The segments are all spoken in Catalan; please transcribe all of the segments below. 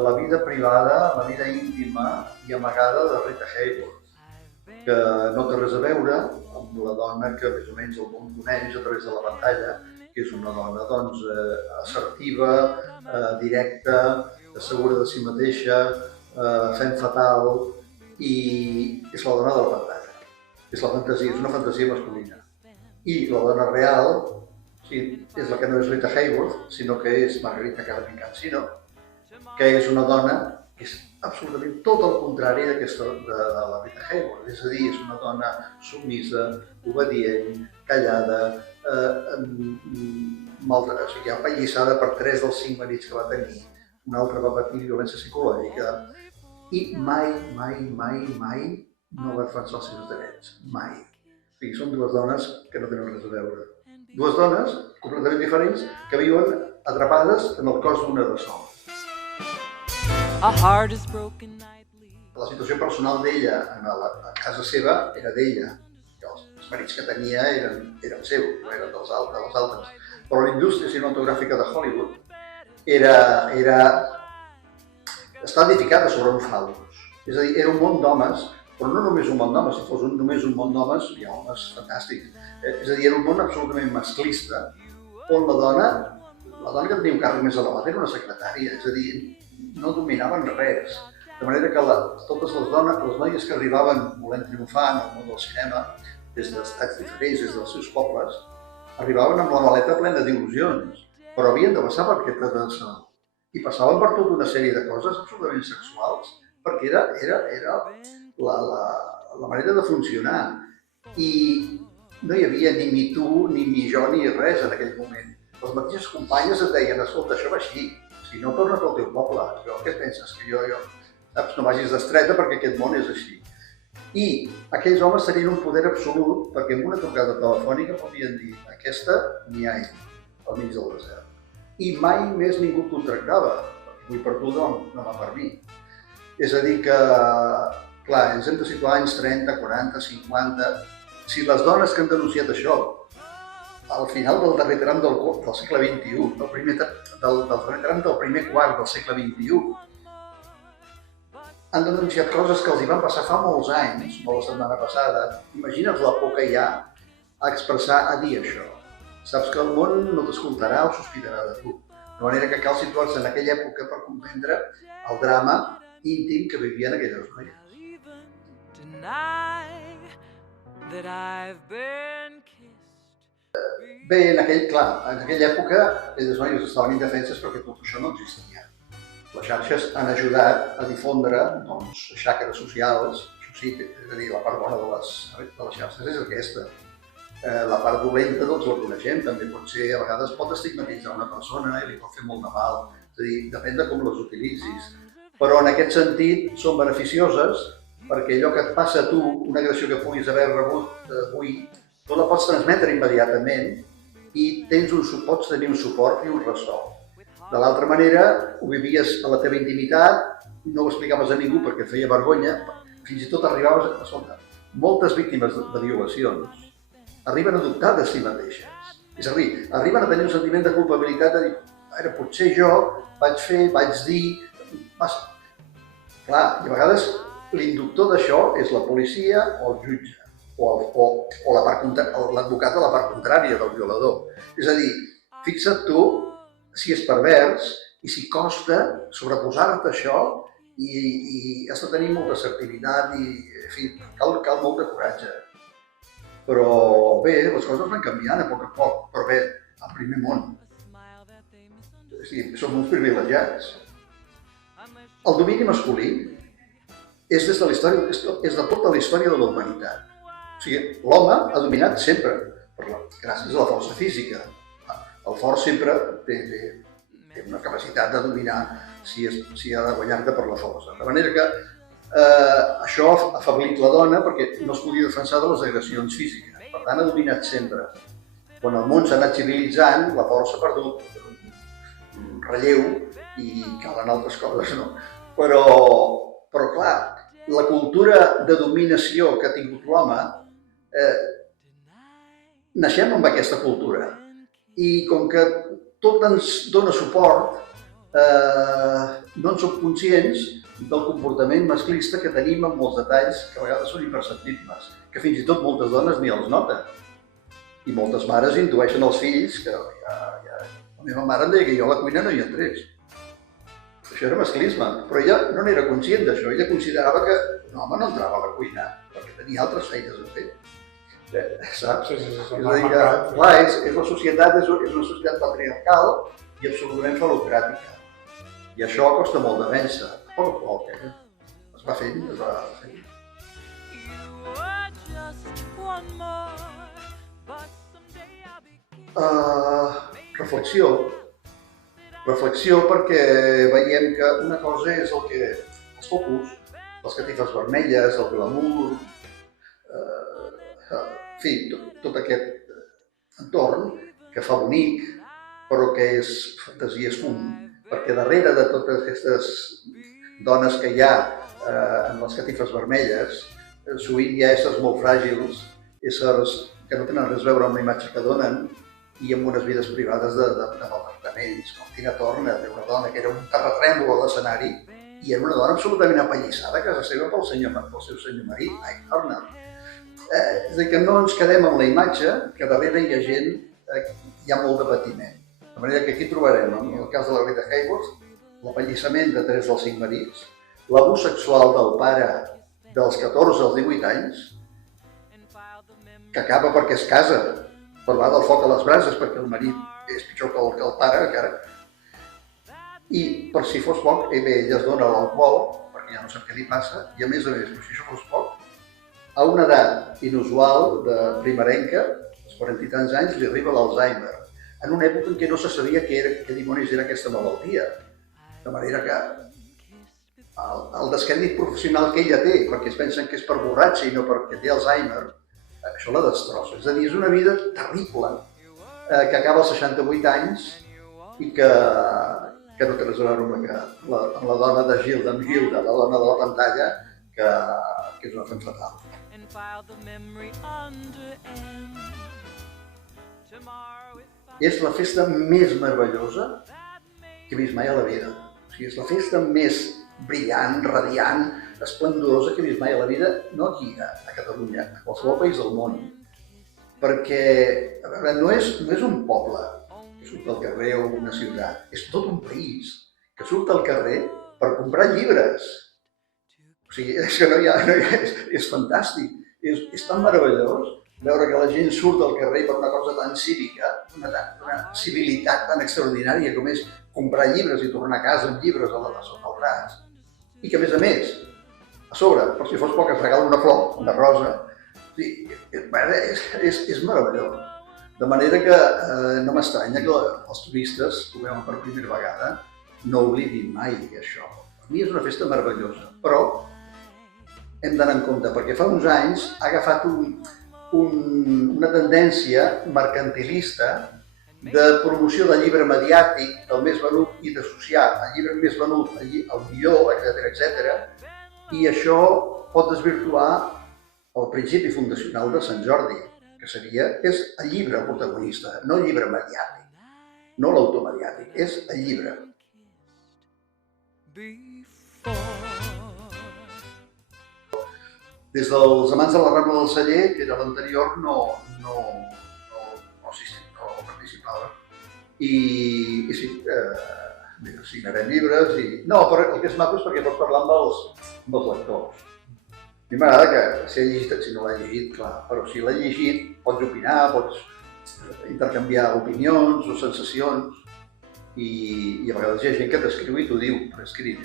La vida privada, la vida íntima i amagada de Rita Hayworth, que no té res a veure amb la dona que més o menys el món coneix a través de la pantalla, que és una dona doncs, assertiva, directa, segura de si mateixa, fent fatal, i és la dona de la pantalla. És la fantasia, és una fantasia masculina. I la dona real, sí, és la que no és Rita Hayworth, sinó que és Margarita Carmen Cansino, que és una dona que és absolutament tot el contrari d'aquesta de la Rita Hayworth. És a dir, és una dona submisa, obedient, callada, apallissada per 3 dels 5 marits que va tenir, un altre va patir violència psicològica i mai no va defensar els seus drets. Mai. O sigui, són dues dones que no tenen res a veure. Dues dones completament diferents que viuen atrapades en el cos d'una de sol. La situació personal d'ella a casa seva era d'ella. Els marits que tenia eren seus, no eren dels altres. Però la indústria cinematogràfica de Hollywood està edificada sobre un fal·lus. És a dir, era un món d'homes, però no només un món d'homes. Si fos només un món d'homes, hi ha homes fantàstics. És a dir, era un món absolutament masclista, on la dona que tenia un càrrec més elevat era una secretària. És a dir, no dominaven res, de manera que totes les noies que arribaven volent triomfar en el món del cinema, des d'estats diferents, des dels seus pobles, arribaven amb la maleta plena d'il·lusions, però havien de passar per aquest ascensor. I passaven per tota una sèrie de coses absolutament sexuals, perquè era la manera de funcionar. I no hi havia ni mi tu, ni mi jo, ni res en aquell moment. Les mateixes companyes et deien, escolta, això va així. Si no, torna't al teu poble. Jo, què penses? Que jo... Saps? No vagis d'estreta perquè aquest món és així. I aquells homes tenien un poder absolut perquè amb una trucada telefònica podien dir aquesta n'hi ha al mig del desert. I mai més ningú contractava. Vull per tu, no va per mi. És a dir que, clar, ens hem de situar anys 30, 40, 50... Si les dones que han denunciat això al final del darrer tram del segle XXI, del darrer tram del primer quart del segle XXI, han denunciat coses que els hi van passar fa molts anys, no la setmana passada. Imagina't la por que hi ha a expressar, a dir això. Saps que el món no t'escoltarà o sospitarà de tu. De manera que cal situar-se en aquella època per comprendre el drama íntim que vivien aquelles noies. Bé, en aquella època aquelles noies estaven indefenses perquè tot això no existia. Les xarxes han ajudat a difondre xacres socials, això sí, és a dir, la part bona de les xarxes és aquesta. La part dolenta doncs la coneixem, també pot ser, a vegades pot estigmatitzar una persona i li pot fer molt de mal, és a dir, depèn de com les utilitzis. Però en aquest sentit són beneficioses perquè allò que et passa a tu, una agressió que puguis haver rebut avui, tu la pots transmetre immediatament i pots tenir un suport i un ressò. De l'altra manera, ho vivies a la teva intimitat, no ho explicaves a ningú perquè et feia vergonya, fins i tot arribaves a... Escolta, moltes víctimes de violacions arriben a dubtar de si mateixes. És a dir, arriben a tenir un sentiment de culpabilitat de dir, potser jo vaig dir... Clar, i a vegades l'inductor d'això és la policia o el jutge, o l'advocat de la part contrària del violador. És a dir, fixa't tu si és pervers i si costa sobreposar-te a això i has de tenir molta assertivitat i, en fi, cal molt de coratge. Però bé, les coses van canviant a poc, però bé, al primer món. Som uns privilegiats. El domini masculí és de tota la història de la humanitat. O sigui, l'home ha dominat sempre, gràcies a la força física. El fort sempre té una capacitat de dominar si ha de guanyar-te per la força. De manera que això ha afeblit la dona perquè no es podia defensar de les agressions físiques. Per tant, ha dominat sempre. Quan el món s'ha anat civilitzant, la força ha perdut relleu i calen altres coses, no? Però clar, la cultura de dominació que ha tingut l'home, naixem amb aquesta cultura. I com que tot ens dona suport, no en som conscients del comportament masclista que tenim en molts detalls que a vegades són imperceptibles, que fins i tot moltes dones ni els noten. I moltes mares intueixen als fills que la meva mare em deia que jo a la cuina no hi entrés. Això era masclisme, però ella no n'era conscient d'això, ella considerava que un home no entrava a la cuina perquè tenia altres feines a fer. Saps? Sí, és a dir que, clar, la societat és una societat patriarcal i absolutament falocràtica. I això costa molt de vèncer, a poc a poc, es va fent, es va fent. Reflexió perquè veiem que una cosa és els focus, les catifes vermelles, el glamour, en fi, tot aquest entorn que fa bonic, però que és fantasia, és fum, perquè darrere de totes aquestes dones que hi ha en les catifes vermelles, sovint hi ha éssers molt fràgils, éssers que no tenen res a veure amb la imatge que donen i amb unes vides privades de maltractaments, com Tina Turner, una dona que era un terratrèmol a l'escenari i era una dona absolutament apallissada a casa seva pel seu senyor marit, Ike Turner. És a dir, que no ens quedem amb la imatge, que darrere hi ha gent, hi ha molt de patiment. De manera que aquí trobarem, en el cas de la Rita Hayworth, l'apallissament de 3 dels 5 marits, l'abús sexual del pare dels 14 als 18 anys, que acaba perquè es casa, per va del foc a les brases, perquè el marit és pitjor que el pare, encara. I, per si fos poc, ella es dona l'alcohol, perquè ja no sap què li passa, i a més, per si això fos poc, a una edat inusual de primerenca, als 40 i tants anys, li arriba l'Alzheimer, en una època en què no se sabia què dimonis era aquesta malaltia. De manera que el descrèdit professional que ella té, perquè es pensen que és per borratxa i no perquè té Alzheimer, això la destrossa. És a dir, és una vida terrible, que acaba als 68 anys i que no té res a veure amb la dona de Gilda, la dona de la pantalla, que és una femme fatal. És la festa més meravellosa que he vist mai a la vida. O sigui, és la festa més brillant, radiant, esplendorosa que he vist mai a la vida, no aquí, a Catalunya, a qualsevol país del món. Perquè, a veure, no és un poble que surt al carrer o una ciutat, és tot un país que surt al carrer per comprar llibres. O sigui, és que no hi ha, és fantàstic, és tan meravellós veure que la gent surt al carrer per una cosa tan cívica, una civilitat tan extraordinària com és comprar llibres i tornar a casa amb llibres sota el braç. I que, a més, a sobre, per si fos poc, es regala una flor, una rosa. És meravellós. De manera que no m'estranya que els turistes, que ho veuen per primera vegada, no oblidin mai això. Per mi és una festa meravellosa, però hem d'anar en compte, perquè fa uns anys ha agafat una tendència mercantilista de promoció del llibre mediàtic, del més venut, i d'associar el llibre més venut al millor, etc. I això pot desvirtuar el principi fundacional de Sant Jordi, que és el llibre protagonista, no el llibre mediàtic, no l'autor mediàtic, és el llibre. Des dels Amants de la Rambla del Celler, que era l'anterior, no participava. I sí, signarem llibres i... No, però el que és maco és perquè pots parlar amb els lectors. A mi m'agrada que si no l'ha llegit, clar, però si l'ha llegit pots opinar, pots intercanviar opinions o sensacions i a vegades hi ha gent que t'escriu i t'ho diu per escrit.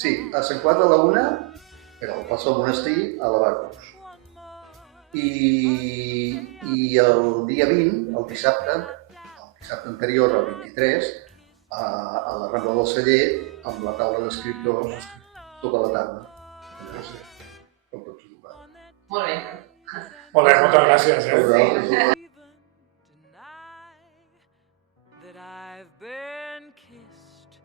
Sí, a Sant Cugat de la Una, era el plaça del monestir, a la Bacus. I el dia 20, el dissabte anterior, el 23, a la Rambla del Celler, amb la taula d'escriptors tota la tarda. Molt bé. Molt bé, moltes gràcies. That I've been kissed